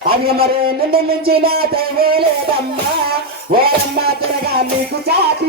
అది మరి నిన్ను మించిన లేదమ్మా ఓరమ్మ తిరగా నీకు చాటి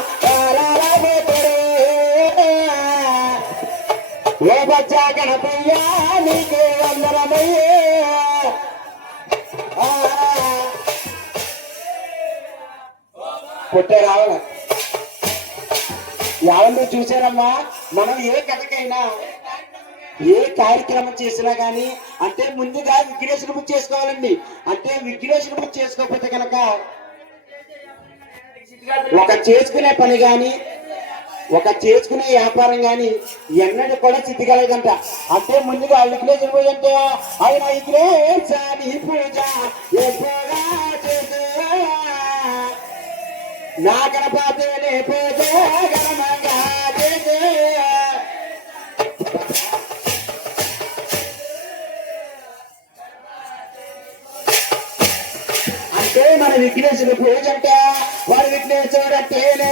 ఏ బచ్చా గణపయ్య నీకు వందనమయ్యే. పుట్టే రావాలి ఎవరిని చూసారమ్మా మనం ఏ కథకైనా ఏ కార్యక్రమం చేసినా కానీ అంటే ముందుగా విఘ్నేశ్వర బుక్ చేసుకోవాలండి. అంటే విఘ్నేశ్వర బుక్ చేసుకోకపోతే కనుక ఒక చేసుకునే పని కానీ ఒక చేసుకునే వ్యాపారం గాని ఎన్నడూ కూడా చితికలేదంట. అంటే ముందుగా విఘ్నేశ్వర పూజ అంటే ఆయన విఘ్నేశాని పూజ ఎక్కువగా చేసే నా గణపతిని పూజ గణమంగా అంటే మన విఘ్నేశ్వరుడు పూజ అంటే వాడు విఘ్నేశ్వరుడు అంటేనే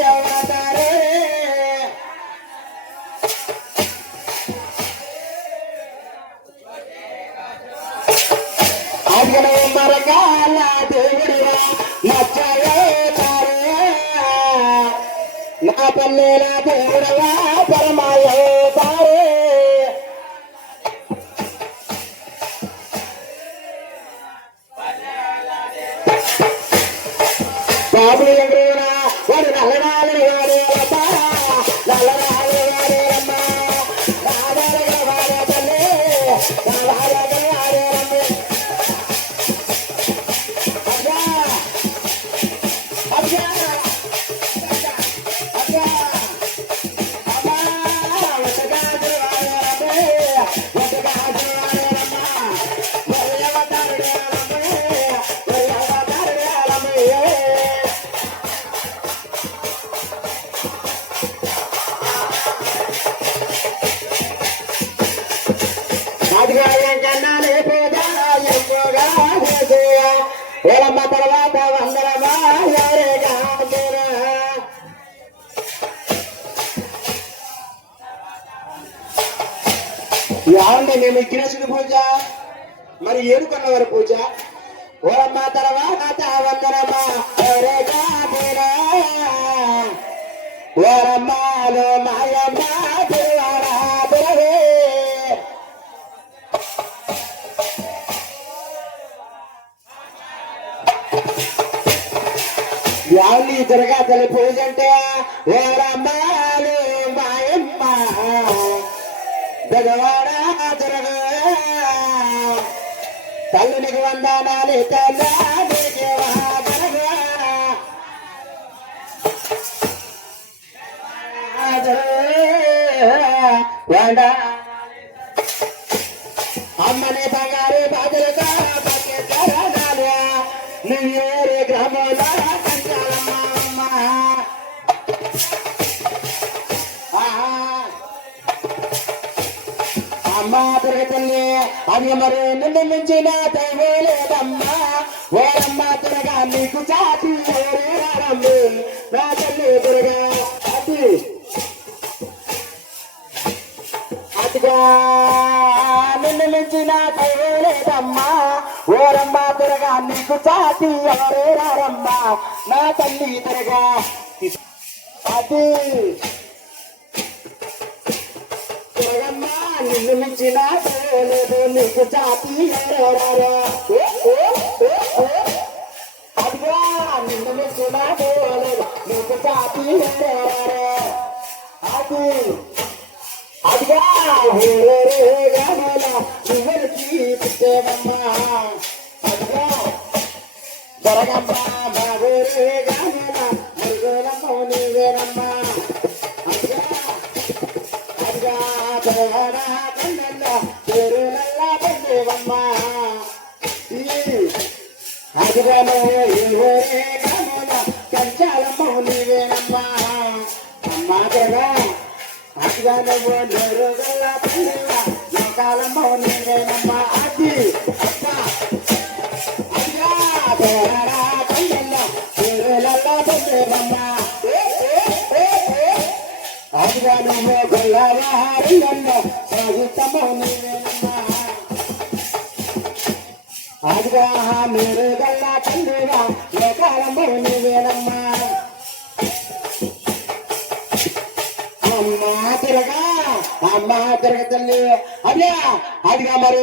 అడిగిన మరకాల నా దేవుడవా పరమాయో తారే. బాబులు వాడు నల్లనాలని వాడే ఏమండి మేము విఘ్నేశ్వరి పూజ మరి ఏడుకొన్నవారి పూజ. ఓరమ్మ తర్వాత వందరమ్మ ఓరమ్మ యాళ్ళు ఇద్దరుగా తల్లి పూజ అంటే ఓరమ్మాలు మాయమ్మ భగవాడ తిరగ తల్లునికి వందనాలు తల్లికి వంద అమ్మని బంగారు బాధలుగా అది మరి నిన్ను మించిన దైవలేదమ్మా ఓరమ్మ తిరగా నీకు చాటి ఓరేరమ్మి నా తల్లి తిరగా అది అదిగా నిన్ను మించిన దైవలేదమ్మా ఓరమ్మ తిరగా నీకు చాటి ఎవరేరమ్మా నా తల్లి తిరగా అది తిరగమ్మా నిన్ను మించిన దైవలేదు నీకు చాటి ఎవరేరారా అదిగా నిన్ను మించిన దైవలేదు నీకు చాటి ఎవరేరారా అది అదిగా ఊరే గామల నువ్వెలికి పుట్టేవమ్మా అదిగా జరగమ్మా మా ఊరే అదిగా ఈ ఊరే గామల కంచాలమ్మ నీవేనమ్మా అమ్మా జరగా అదిగా నువ్వు నెరుగల పిల్లవ లోకాలమ్మో నీవేనమ్మా అది అప్ప అదిగా తోరరా పిల్లల తిరులల్ల పుట్టేవమ్మా అదిగా నువ్వు గొల్లవారిలో ప్రభుత్వమో అదిగా మెరుగల్ల పిల్లవ లోకాలమ్మో నీవేనమ్మా అమ్మా తిరగా అమ్మా తిరగ తల్లి. అదే అదిగా మరి